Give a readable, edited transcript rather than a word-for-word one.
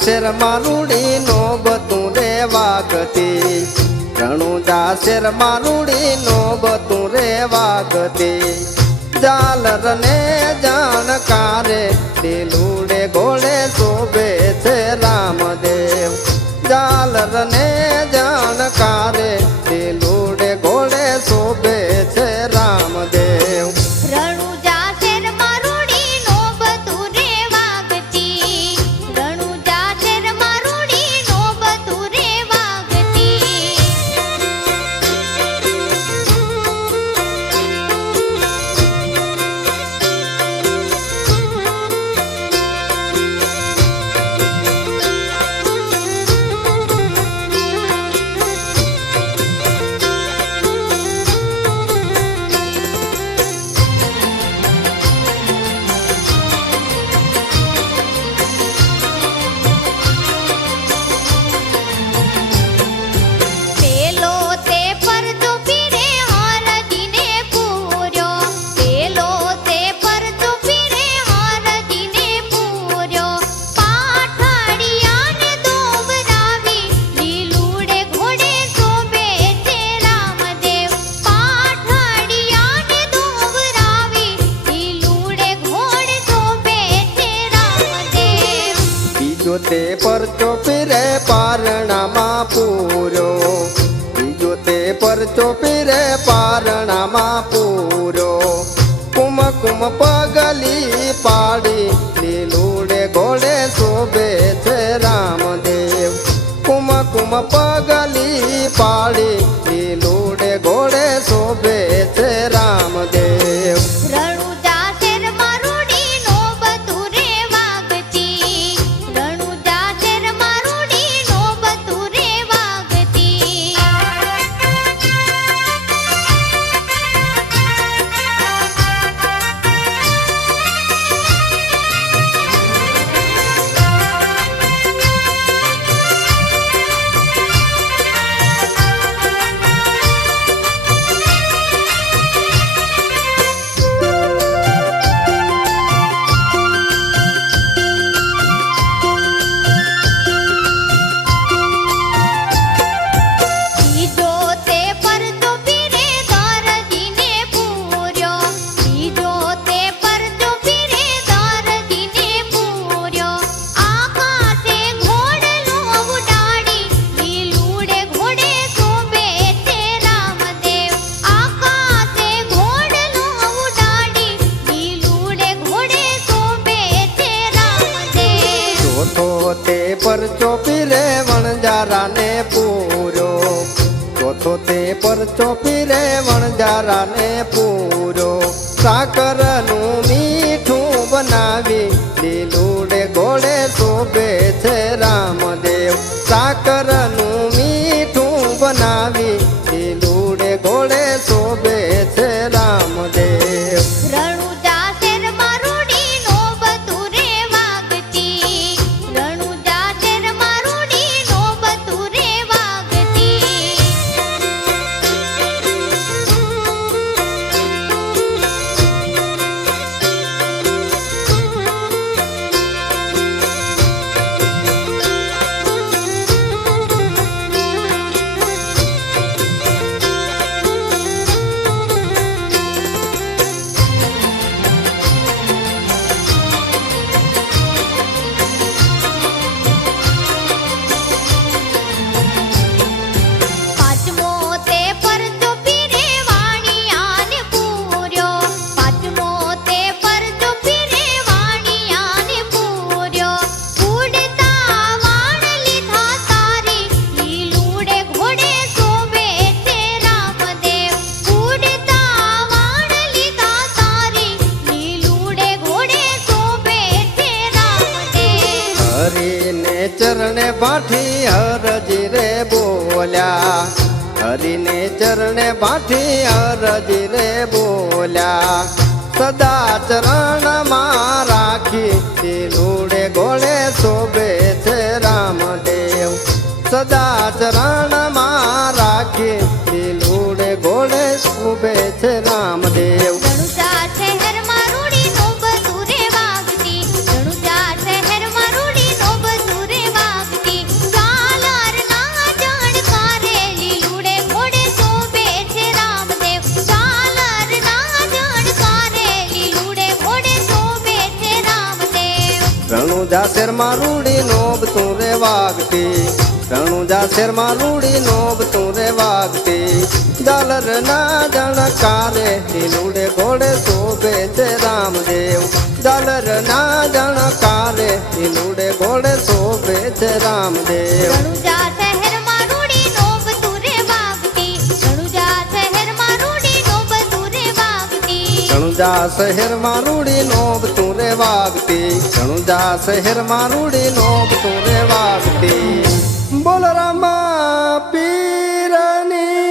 શેરમાં રૂડીનો બતું રે વાગતી રણુજા શેરમાં રૂડીનો બતું રે વાગતી ઝાલર ને જાણકારે લીલુડે ઘોડે શોભે છે રામદેવ ઝાલર ને જાણકારે લીલુડે ઘોડે શોભે છે રામદેવ તે પરચો પીરે પારણામાં પૂર્યો બીજો તે પરચો પીરે પારણામાં પૂર્યો કુમકુમ પગલી પાડી લીલુડે ઘોડે શોભે છે રામદેવ કુમકુમ પગલી પાડી લીલુડે ઘોડે શોભે છે રામદેવ પરચો પીરે વણજારા ને પૂર્યો ચોથો તે પરચો પીરે વણજારા ને પૂર્યો સાકર નું મીઠું બનાવી લીલુડે ઘોડે શોભે છે રામદેવ સાકર નું મીઠું બનાવી લીલુડે ઘોડે શોભે છે રામદેવ ચરણે ભાઠી હરજી રે બોલ્યા હરિને ચરણે ભાઠી હરજી રે બોલ્યા સદા ચરણમાં રાખી લીલુડે ઘોડે શોભે છે રામદેવ સદા ચરણમાં રાખી લીલુડે ઘોડે શોભે છે રામદેવ રણુજા શહેરમાં રૂડી નો બતુરે વાગતી રણુજા શહેરમાં રૂડી નો બતુરે રણુજા શેરમાં રૂડી નોબ તું રે વાગતી રણુજા શેરમાં રૂડી નોબ તું રે વાગતી ઝાલર ના જણકારે લીલુડે ઘોડે શોભે છે રામદેવ ઝાલર ના જણકારે લીલુડે ઘોડે શોભે છે રામદેવ રણુજા શહેરમાં રૂડી નોબ તું રે વાગતી રણુજા શહેરમાં રૂડી નોબ તું રે વાગતી રણુજા શહેરમાં રૂડી નોબ તું રે વાગતી રણુજા શહેરમાં રૂડી નોબ તું રે વાગતી બોલ રામા પીરની